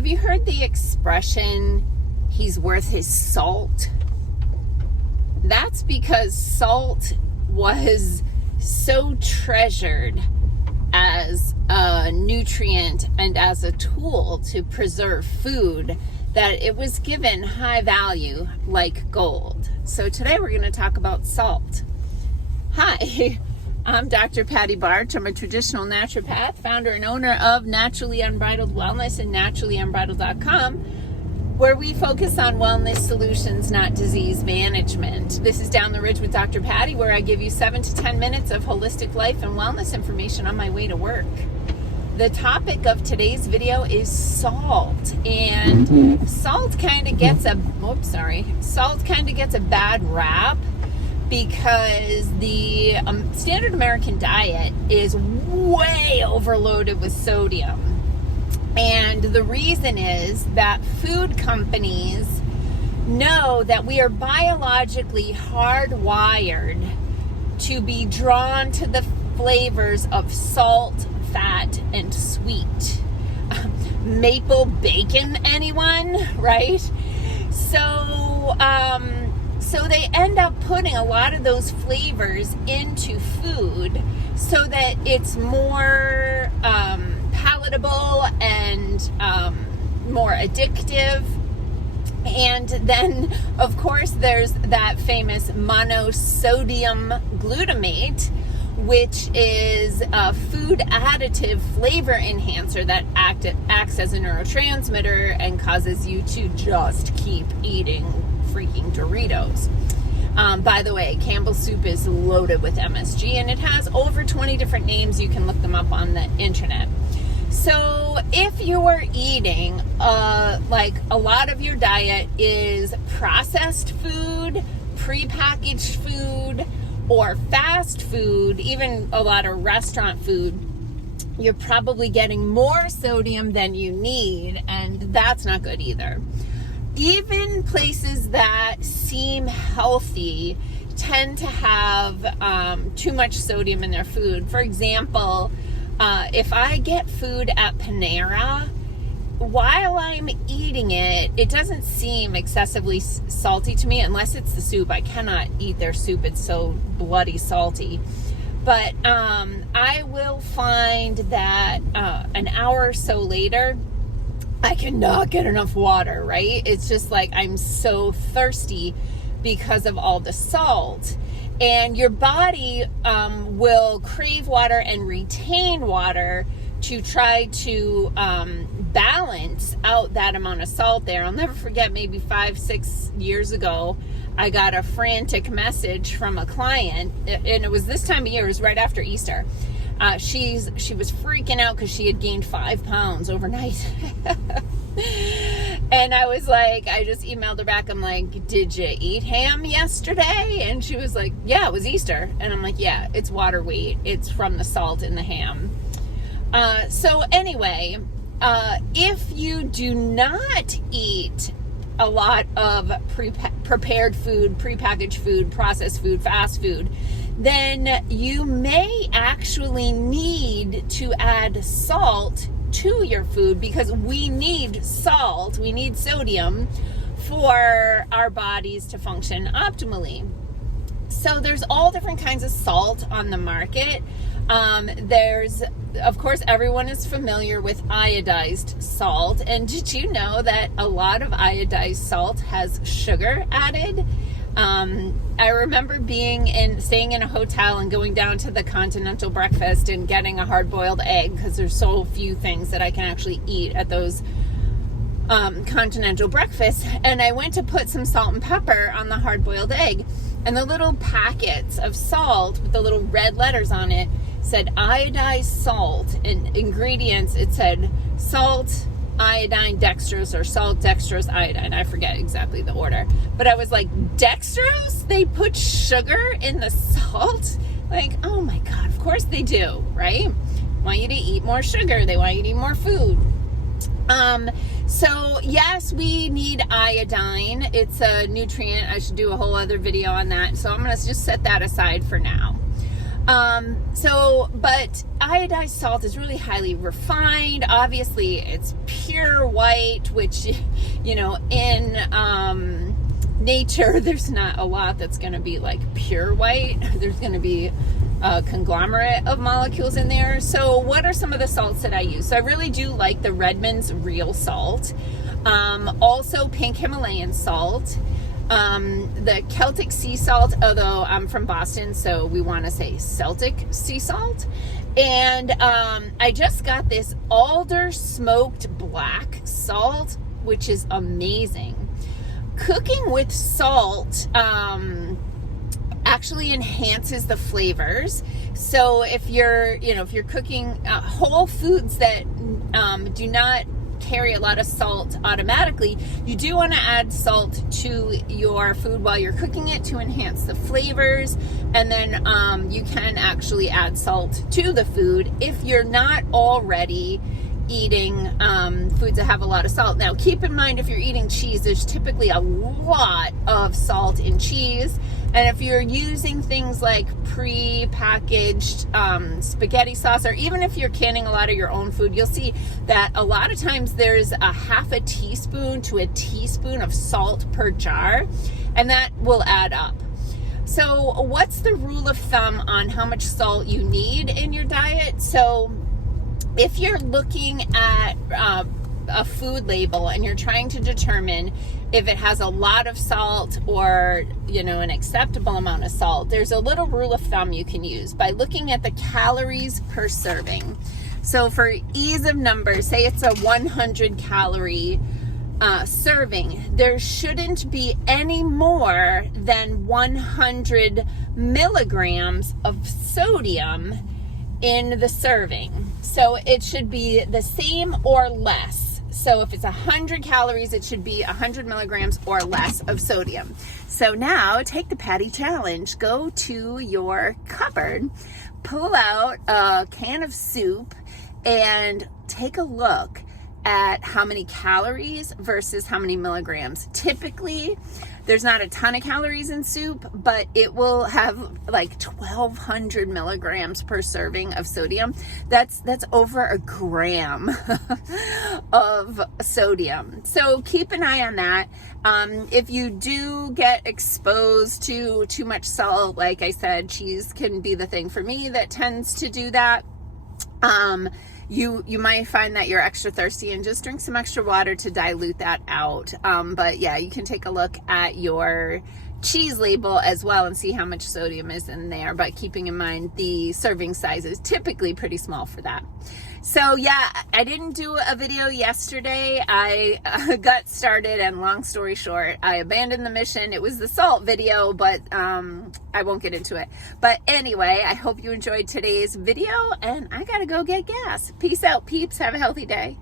Have you heard the expression, he's worth his salt? That's because salt was so treasured as a nutrient and as a tool to preserve food that it was given high value like gold. So today we're going to talk about salt. Hi, I'm Dr. Patty Barch. I'm a traditional naturopath, founder and owner of Naturally Unbridled Wellness and naturallyunbridled.com, where we focus on wellness solutions, not disease management. This is Down the Ridge with Dr. Patty, where I give you 7 to 10 minutes of holistic life and wellness information on my way to work. The topic of today's video is salt, and salt kind of gets a bad rap because the standard American diet is way overloaded with sodium. And the reason is that food companies know that we are biologically hardwired to be drawn to the flavors of salt, fat, and sweet. Maple bacon, anyone? Right? So they end up putting a lot of those flavors into food so that it's more palatable and more addictive. And then, of course, there's that famous monosodium glutamate, which is a food additive flavor enhancer that acts as a neurotransmitter and causes you to just keep eating freaking Doritos. By the way, Campbell's soup is loaded with MSG, and it has over 20 different names. You can look them up on the internet. So if you are eating, like a lot of your diet is processed food, prepackaged food, or fast food, even a lot of restaurant food, you're probably getting more sodium than you need, and that's not good either. Even places that seem healthy tend to have too much sodium in their food. For example, if I get food at Panera, while I'm eating it, it doesn't seem excessively salty to me unless it's the soup. I cannot eat their soup. It's so bloody salty. But I will find that an hour or so later, I cannot get enough water, right? It's just like I'm so thirsty because of all the salt. And your body will crave water and retain water to try to balance out that amount of salt there. I'll never forget, maybe 5-6 years ago, I got a frantic message from a client, and it was this time of year, it was right after Easter. She was freaking out because she had gained 5 pounds overnight. And I was like, I just emailed her back. I'm like, did you eat ham yesterday? And she was like, yeah, it was Easter. And I'm like, yeah, it's water weight. It's from the salt in the ham. So anyway, if you do not eat a lot of prepared food, prepackaged food, processed food, fast food, then you may actually need to add salt to your food, because we need salt, we need sodium for our bodies to function optimally. So there's all different kinds of salt on the market. There's, of course, everyone is familiar with iodized salt. And did you know that a lot of iodized salt has sugar added? I remember staying in a hotel and going down to the continental breakfast and getting a hard-boiled egg, because there's so few things that I can actually eat at those continental breakfasts. And I went to put some salt and pepper on the hard-boiled egg, and the little packets of salt with the little red letters on it said iodized salt, and ingredients, it said salt, iodine, dextrose, or salt, dextrose, iodine. I forget exactly the order. But I was like, dextrose? They put sugar in the salt? Like, oh my God, of course they do, right? Want you to eat more sugar. They want you to eat more food. So yes, we need iodine. It's a nutrient. I should do a whole other video on that. So I'm going to just set that aside for now. But iodized salt is really highly refined. Obviously, it's pure white, which, you know, in nature, there's not a lot that's going to be like pure white. There's going to be a conglomerate of molecules in there. So what are some of the salts that I use? So I really do like the Redmond's Real Salt. Also pink Himalayan salt. The Celtic sea salt, although I'm from Boston, so we want to say Celtic sea salt. And I just got this alder smoked black salt, which is amazing. Cooking with salt actually enhances the flavors. So if you're cooking whole foods that do not carry a lot of salt automatically, you do want to add salt to your food while you're cooking it to enhance the flavors. And then you can actually add salt to the food if you're not already eating foods that have a lot of salt. Now, keep in mind, if you're eating cheese, there's typically a lot of salt in cheese. And if you're using things like pre-packaged spaghetti sauce, or even if you're canning a lot of your own food, you'll see that a lot of times there's a half a teaspoon to a teaspoon of salt per jar, and that will add up. So what's the rule of thumb on how much salt you need in your diet? So if you're looking at a food label and you're trying to determine if it has a lot of salt or, you know, an acceptable amount of salt, there's a little rule of thumb you can use by looking at the calories per serving. So for ease of numbers, say it's a 100 calorie serving, there shouldn't be any more than 100 milligrams of sodium in the serving. So it should be the same or less. So if it's 100 calories, it should be 100 milligrams or less of sodium. So now take the Patty challenge. Go to your cupboard, pull out a can of soup, and take a look at how many calories versus how many milligrams. Typically, there's not a ton of calories in soup, but it will have like 1,200 milligrams per serving of sodium. That's over a gram of sodium. So keep an eye on that. If you do get exposed to too much salt, like I said, cheese can be the thing for me that tends to do that. You might find that you're extra thirsty and just drink some extra water to dilute that out. But yeah, you can take a look at your cheese label as well and see how much sodium is in there. But keeping in mind the serving size is typically pretty small for that. So yeah, I didn't do a video yesterday. I got started, and long story short, I abandoned the mission. It was the salt video, but I won't get into it. But anyway, I hope you enjoyed today's video, and I gotta go get gas. Peace out, peeps. Have a healthy day.